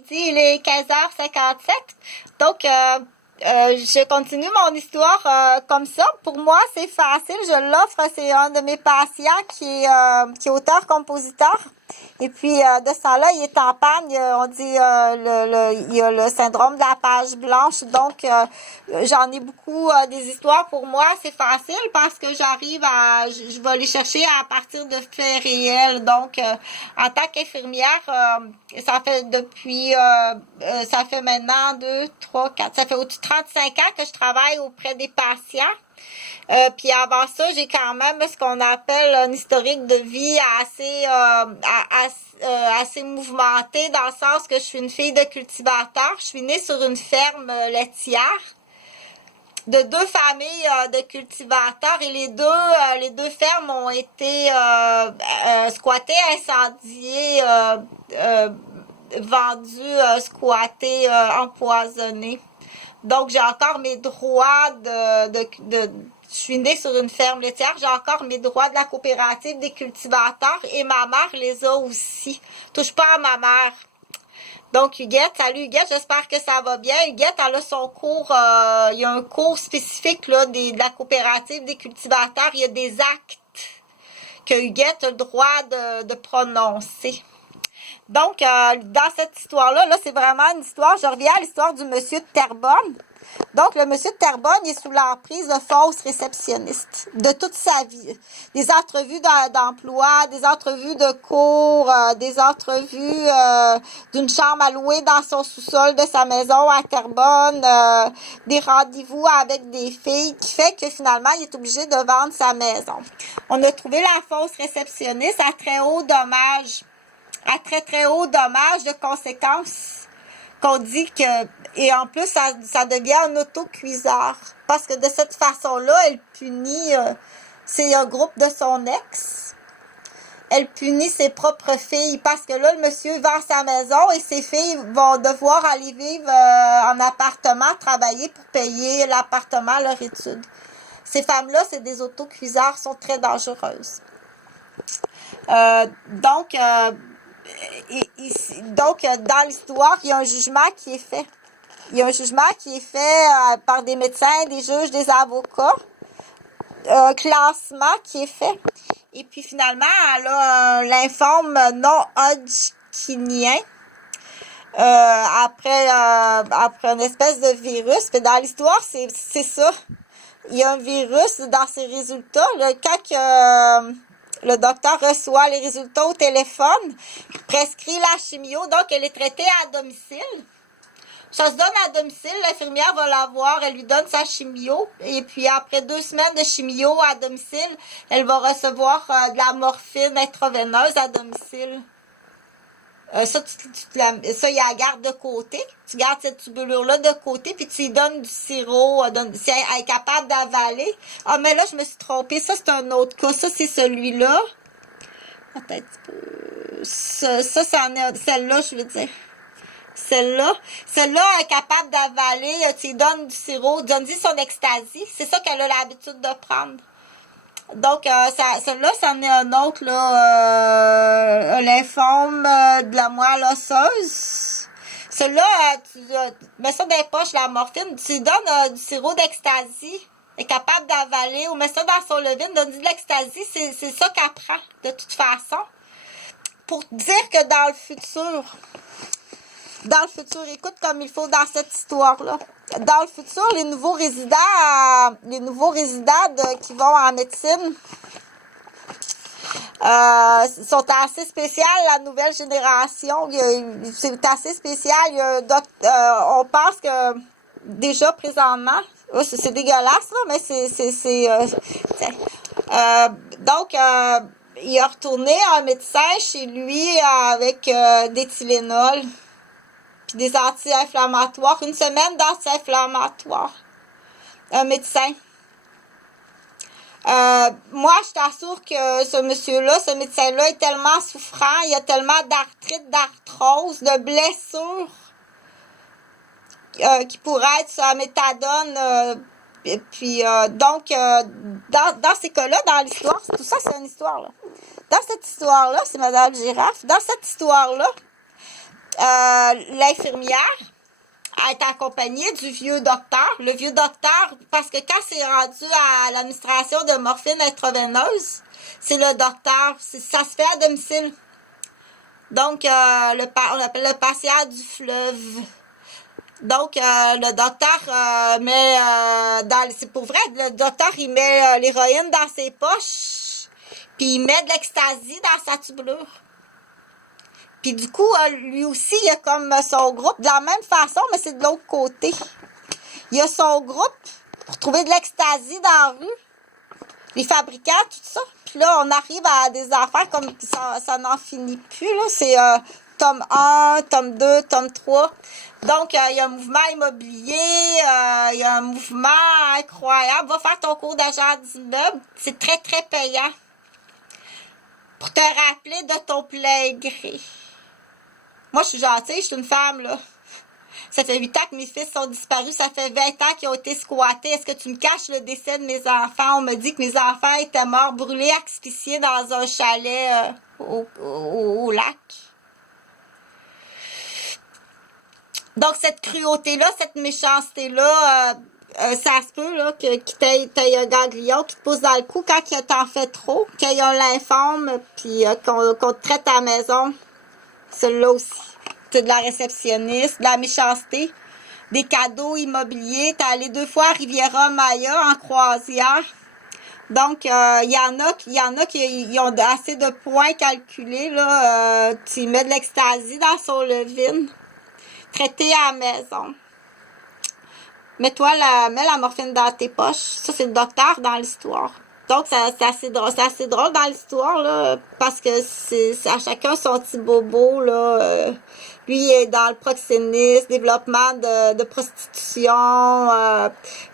midi, il est 15h57. Donc, je continue mon histoire comme ça. Pour moi, c'est facile. Je l'offre. C'est un de mes patients qui est auteur-compositeur. Et puis, de ce temps-là, il est en panne. On dit il y a le syndrome de la page blanche. Donc, j'en ai beaucoup des histoires. Pour moi, c'est facile parce que je vais les chercher à partir de faits réels. Donc, en tant qu'infirmière, ça fait maintenant 2, 3, 4, ça fait au-dessus de 35 ans que je travaille auprès des patients. Puis avant ça, j'ai quand même ce qu'on appelle un historique de vie assez mouvementé, dans le sens que je suis une fille de cultivateur. Je suis née sur une ferme laitière de 2 familles de cultivateurs, et les deux fermes ont été squattées, incendiées, vendues, squattées, empoisonnées. Donc, j'ai encore mes droits je suis née sur une ferme laitière, j'ai encore mes droits de la coopérative des cultivateurs, et ma mère les a aussi. Touche pas à ma mère. Donc, Huguette, salut Huguette, j'espère que ça va bien. Huguette, elle a son cours, il y a un cours spécifique là, de la coopérative des cultivateurs. Il y a des actes que Huguette a le droit de prononcer. Donc, dans cette histoire-là, c'est vraiment une histoire, je reviens à l'histoire du monsieur de Terrebonne. Donc, le monsieur de Terrebonne il est sous l'emprise de fausses réceptionnistes de toute sa vie. Des entrevues d'emploi, des entrevues de cours, des entrevues d'une chambre à louer dans son sous-sol de sa maison à Terrebonne, des rendez-vous avec des filles, qui fait que finalement, il est obligé de vendre sa maison. On a trouvé la fausse réceptionniste à très haut dommage, très haut dommage de conséquences. Qu'on dit que, et en plus, ça devient un autocuiseur. Parce que de cette façon-là, elle punit, c'est un groupe de son ex. Elle punit ses propres filles. Parce que là, le monsieur vend sa maison et ses filles vont devoir aller vivre en appartement, travailler pour payer l'appartement à leur étude. Ces femmes-là, c'est des autocuiseurs, sont très dangereuses. Donc, dans l'histoire, il y a un jugement qui est fait. Il y a un jugement qui est fait par des médecins, des juges, des avocats. Un classement qui est fait. Et puis finalement, elle a un lymphome non-Hodgkinien. Après une espèce de virus. Puis dans l'histoire, c'est ça. Il y a un virus dans ces résultats. Là, quand le docteur reçoit les résultats au téléphone, prescrit la chimio, donc elle est traitée à domicile. Ça se donne à domicile, l'infirmière va la voir, elle lui donne sa chimio, et puis après 2 semaines de chimio à domicile, elle va recevoir de la morphine intraveineuse à domicile. Ça, il la garde de côté. Tu gardes cette tubulure-là de côté, puis tu lui donnes du sirop. Si elle est capable d'avaler. Ah, mais là, je me suis trompée. Ça, c'est un autre cas. Ça, c'est celui-là. Attends un petit peu. Ça, c'en est celle-là, je veux dire. Celle-là est capable d'avaler. Tu lui donnes du sirop. Donne-lui son ecstasy. C'est ça qu'elle a l'habitude de prendre. Donc, celle-là, c'en est un autre, là, un lymphome de la moelle osseuse. Celle-là, tu mets ça dans les poches, la morphine, tu lui donnes du sirop d'ecstasy, elle est capable d'avaler, ou mets ça dans son levine, donne-lui de l'ecstasy, c'est ça qu'elle prend, de toute façon. Pour dire que dans le futur, écoute comme il faut dans cette histoire-là. Dans le futur, les nouveaux résidents qui vont en médecine sont assez spéciales, la nouvelle génération. C'est assez spécial. On pense que déjà présentement, c'est dégueulasse, là, mais donc, il a retourné un médecin chez lui avec des Tylenol. Des anti-inflammatoires, 1 semaine d'anti-inflammatoires. Un médecin. Moi, je t'assure que ce médecin-là est tellement souffrant, il a tellement d'arthrite, d'arthrose, de blessures qui pourraient être sur la méthadone. Donc, dans ces cas-là, dans l'histoire, tout ça, c'est une histoire, là. Dans cette histoire-là, c'est Madame Girafe. Dans cette histoire-là, l'infirmière est accompagnée du vieux docteur. Le vieux docteur, parce que quand c'est rendu à l'administration de morphine intraveineuse, c'est le docteur, ça se fait à domicile. Donc, on appelle le patient du fleuve. Donc, le docteur met c'est pour vrai, le docteur, il met l'héroïne dans ses poches, puis il met de l'ecstasy dans sa tubulure. Puis du coup, lui aussi, il a comme son groupe, de la même façon, mais c'est de l'autre côté. Il a son groupe pour trouver de l'ecstasy dans la rue, les fabricants, tout ça. Puis là, on arrive à des affaires comme ça n'en finit plus, là. C'est tome 1, tome 2, tome 3. Donc, il y a un mouvement immobilier, il y a un mouvement incroyable. Va faire ton cours d'agent d'immeuble. C'est très, très payant. Pour te rappeler de ton plein gré. Moi, je suis gentille, je suis une femme, là. Ça fait 8 ans que mes fils sont disparus. Ça fait 20 ans qu'ils ont été squattés. Est-ce que tu me caches le décès de mes enfants? On me dit que mes enfants étaient morts, brûlés, asphyxiés dans un chalet au lac. Donc, cette cruauté-là, cette méchanceté-là, ça se peut là, qu'il t'aille un ganglion qui te pousse dans le cou quand t'en fais trop, qu'il y ait un lymphome, puis qu'on te traite à la maison. Celui-là aussi. C'est de la réceptionniste, de la méchanceté, des cadeaux immobiliers. T'es allé 2 fois à Riviera-Maya en croisière. Donc, il y en a qui ont assez de points calculés. Là, tu mets de l'ecstasy dans son levain. Traité à la maison. Mets la morphine dans tes poches. Ça, c'est le docteur dans l'histoire. Donc, c'est assez drôle. C'est assez drôle dans l'histoire, là, parce que c'est à chacun son petit bobo, là. Lui, il est dans le proxénétisme, développement de prostitution.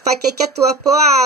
Fait qu'inquiète-toi pas